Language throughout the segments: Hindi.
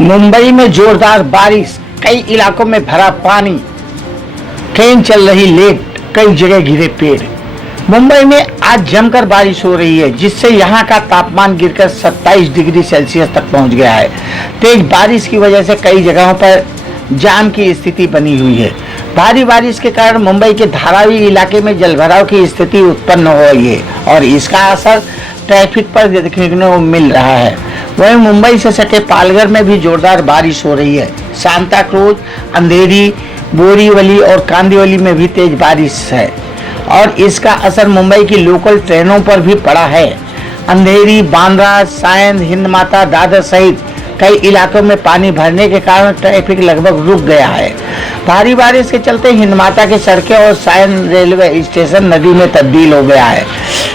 मुंबई में जोरदार बारिश, कई इलाकों में भरा पानी, ट्रेन चल रही लेट, कई जगह गिरे पेड़। मुंबई में आज जमकर बारिश हो रही है, जिससे यहां का तापमान गिरकर 27 डिग्री सेल्सियस तक पहुंच गया है। तेज बारिश की वजह से कई जगहों पर जाम की स्थिति बनी हुई है। भारी बारिश के कारण मुंबई के धारावी इलाके में जलभराव की स्थिति उत्पन्न हो रही है और इसका असर ट्रैफिक पर देखने को मिल रहा है। वहीं मुंबई से सटे पालघर में भी जोरदार बारिश हो रही है। सांता क्रूज, अंधेरी, बोरीवली और कांदिवली में भी तेज बारिश है और इसका असर मुंबई की लोकल ट्रेनों पर भी पड़ा है। अंधेरी, बांद्रा, सायन, हिंद माता, दादर सहित कई इलाकों में पानी भरने के कारण ट्रैफिक लगभग रुक गया है। भारी बारिश के चलते हिंद माता की सड़कें और सायन रेलवे स्टेशन नदी में तब्दील हो गया है।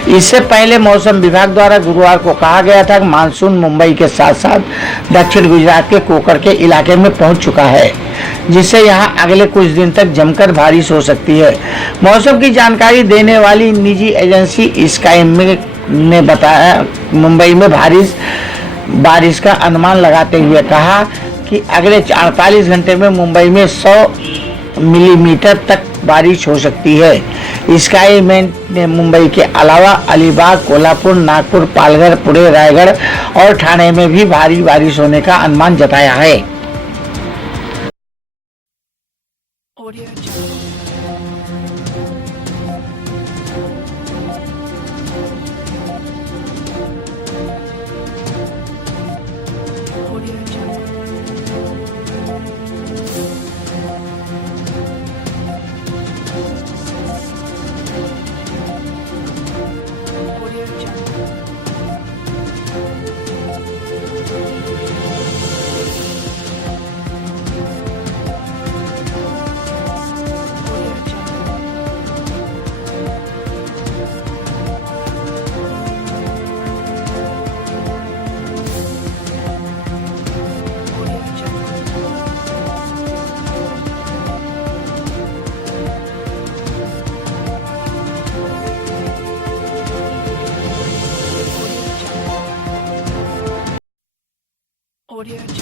इससे पहले मौसम विभाग द्वारा गुरुवार को कहा गया था कि मानसून मुंबई के साथ साथ दक्षिण गुजरात के कोकण के इलाके में पहुंच चुका है, जिससे यहां अगले कुछ दिन तक जमकर बारिश हो सकती है। मौसम की जानकारी देने वाली निजी एजेंसी स्काईमेट ने बताया, मुंबई में बारिश का अनुमान लगाते हुए कहा कि अगले 48 घंटे में मुंबई में 100 मिलीमीटर तक बारिश हो सकती है। स्काईमेट ने मुंबई के अलावा अलीबाग, कोल्हापुर, नागपुर, पालघर, पुणे, रायगढ़ और ठाणे में भी भारी बारिश होने का अनुमान जताया है। Audio